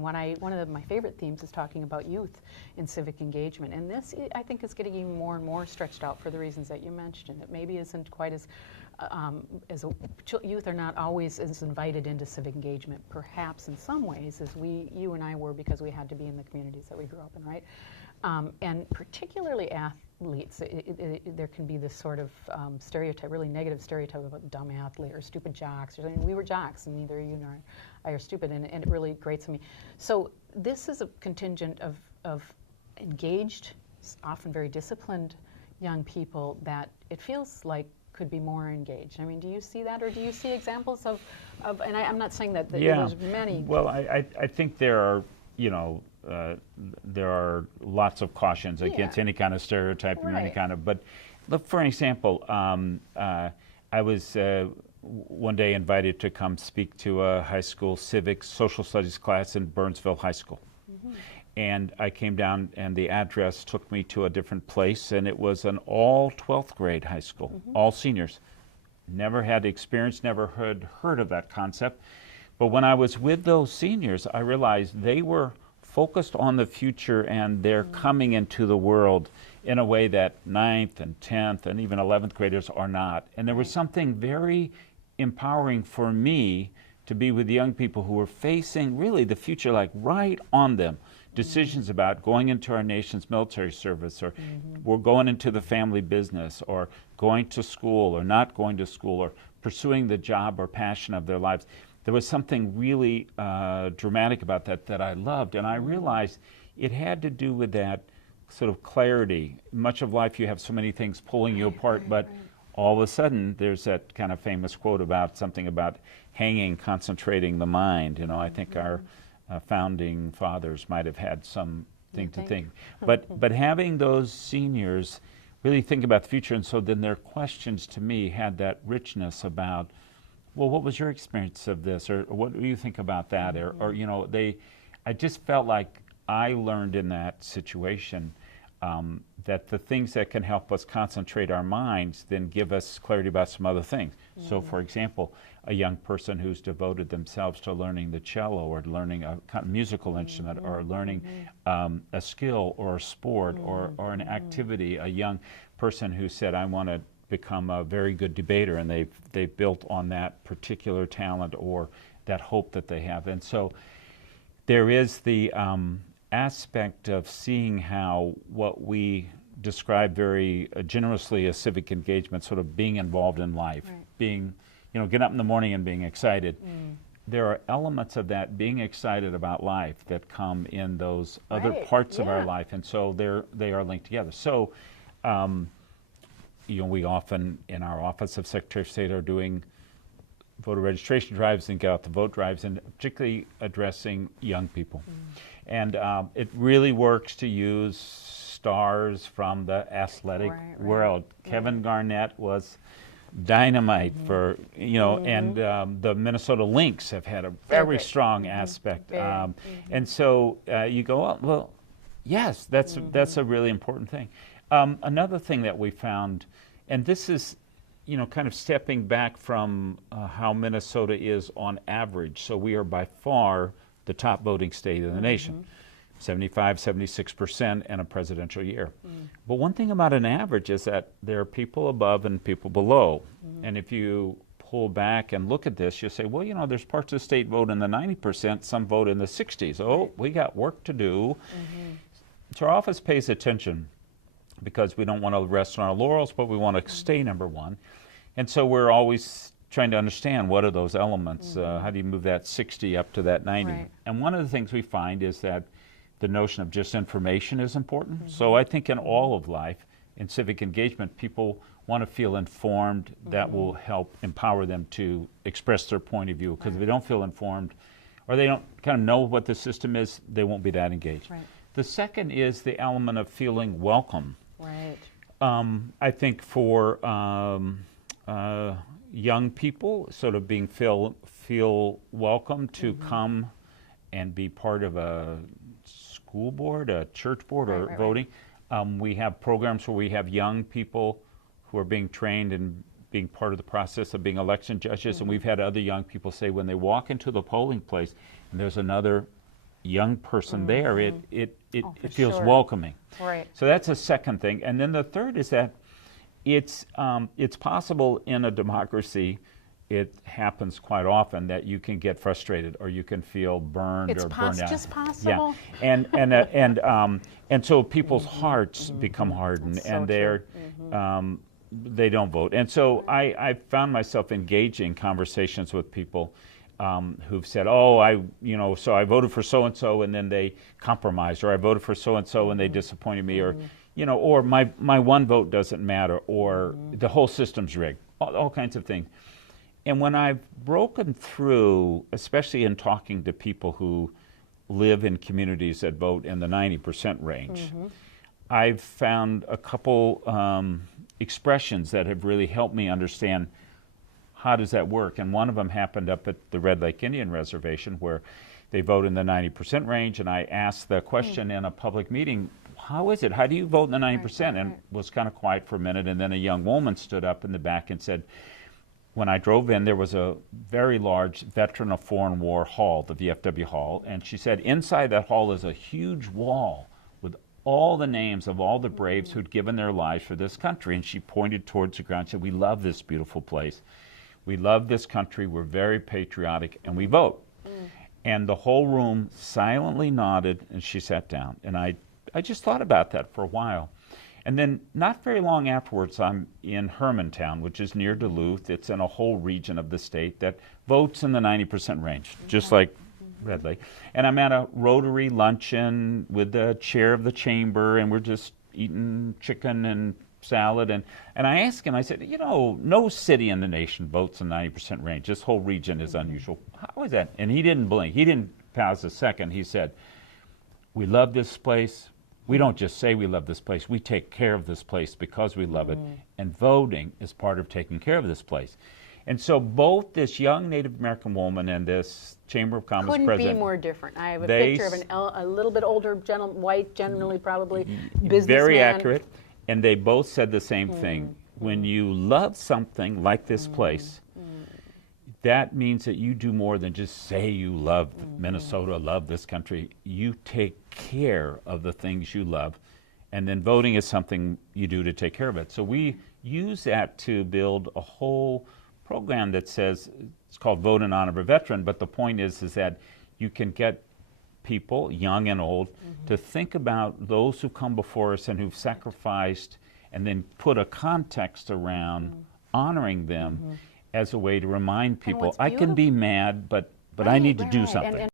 One of my favorite themes is talking about youth in civic engagement, and this I think is getting even more and more stretched out for the reasons that you mentioned. It maybe isn't quite as youth are not always as invited into civic engagement, perhaps in some ways, as you and I were, because we had to be in the communities that we grew up in, right? And particularly athletes, there can be this sort of stereotype, really negative stereotype about dumb athlete or stupid jocks. We were jocks, and neither you nor I are stupid, and it really grates on me. So this is a contingent of engaged, often very disciplined young people that it feels like could be more engaged. I mean, do you see that, or do you see examples of and I'm not saying that there's many. Well, I think there are, there are lots of cautions against any kind of stereotype or any kind of, but look, for an example, I was one day invited to come speak to a high school civics social studies class in Burnsville High School. And I came down, and the address took me to a different place, and it was an all 12th grade high school, all seniors. Never had experience, never had heard of that concept. But when I was with those seniors, I realized they were focused on the future, and they're coming into the world in a way that 9th and 10th and even 11th graders are not. And there was something very empowering for me to be with young people who were facing really the future, like right on them. Decisions about going into our nation's military service, or we're going into the family business, or going to school or not going to school, or pursuing the job or passion of their lives. There was something really dramatic about that I loved, and I realized it had to do with that sort of clarity. Much of life you have so many things pulling you apart, but all of a sudden there's that kind of famous quote about something about hanging, concentrating the mind. I think our founding fathers might have had something to think. But having those seniors really think about the future, and so then their questions to me had that richness about, well, what was your experience of this, or what do you think about that, or I just felt like I learned in that situation that the things that can help us concentrate our minds then give us clarity about some other things. So, for example, a young person who's devoted themselves to learning the cello, or learning a kind of musical instrument, or learning a skill or a sport or an activity, a young person who said, I want to become a very good debater, and they've built on that particular talent or that hope that they have. And so there is the aspect of seeing how what we describe very generously as civic engagement, sort of being involved in life, being, getting up in the morning and being excited. There are elements of that being excited about life that come in those other parts of our life, and so they are linked together. So, we often in our Office of Secretary of State are doing voter registration drives and get out the vote drives, and particularly addressing young people. And it really works to use stars from the athletic world. Kevin Garnett was dynamite for, and the Minnesota Lynx have had a very strong aspect. And so you go, oh, well, yes, that's a really important thing. Another thing that we found, and this is, kind of stepping back from how Minnesota is on average. So we are by far the top voting state in the nation, 75, 76% in a presidential year. But one thing about an average is that there are people above and people below. And if you pull back and look at this, you'll say, well, there's parts of the state vote in the 90%, some vote in the 60s. Oh, we got work to do. So our office pays attention, because we don't want to rest on our laurels, but we want to stay number one. And so we're always trying to understand, what are those elements? How do you move that 60 up to that 90? And one of the things we find is that the notion of just information is important. So I think in all of life, in civic engagement, people want to feel informed. That will help empower them to express their point of view, because if they don't feel informed, or they don't kind of know what the system is, they won't be that engaged. The second is the element of feeling welcome. I think for young people, sort of being feel welcome to come and be part of a school board, a church board, or voting. We have programs where we have young people who are being trained and being part of the process of being election judges, and we've had other young people say when they walk into the polling place and there's another young person there, it for feels sure. welcoming. Right. So that's a second thing. And then the third is that it's possible in a democracy. It happens quite often that you can get frustrated or you can feel burned or burned out. Just possible. Yeah, and so people's hearts become hardened, That's and so they're they don't vote. And so I found myself engaging conversations with people who've said, "Oh, so I voted for so and so, and then they compromised, or I voted for so and so, and they disappointed me, or or my one vote doesn't matter, or the whole system's rigged." All kinds of things. And when I've broken through, especially in talking to people who live in communities that vote in the 90% range, I've found a couple expressions that have really helped me understand how does that work. And one of them happened up at the Red Lake Indian Reservation, where they vote in the 90% range, and I asked the question in a public meeting, how is it? How do you vote in the 90%? And was kind of quiet for a minute, and then a young woman stood up in the back and said, when I drove in, there was a very large Veteran of Foreign War hall, the VFW hall, and she said inside that hall is a huge wall with all the names of all the braves who'd given their lives for this country. And she pointed towards the ground and said, "We love this beautiful place. We love this country. We're very patriotic, and we vote." And the whole room silently nodded, and she sat down. And I just thought about that for a while. And then not very long afterwards, I'm in Hermantown, which is near Duluth. It's in a whole region of the state that votes in the 90% range, just like Red Lake. And I'm at a Rotary luncheon with the chair of the chamber, and we're just eating chicken and salad. And I asked him, I said, no city in the nation votes in the 90% range. This whole region is unusual. How is that? And he didn't blink. He didn't pause a second. He said, "We love this place. We don't just say we love this place, we take care of this place because we love it, and voting is part of taking care of this place." And so both this young Native American woman and this Chamber of Commerce Couldn't president... be more different. I have a picture of a little bit older white, generally probably businessman. Very accurate, and they both said the same thing. When you love something like this place, that means that you do more than just say you love Minnesota, love this country. You take care of the things you love, and then voting is something you do to take care of it. So we use that to build a whole program that says, it's called Vote in Honor of a Veteran, but the point is that you can get people, young and old, to think about those who come before us and who've sacrificed, and then put a context around honoring them as a way to remind people, I can be mad, but I need to do something.